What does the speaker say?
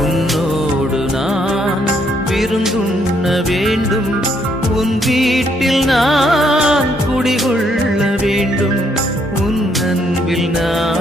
உன்னோடு நான் விருந்துண்ண வேண்டும், உன் வீட்டில் நான் குடிகொள்ள வேண்டும், உன் அன்பில் நான்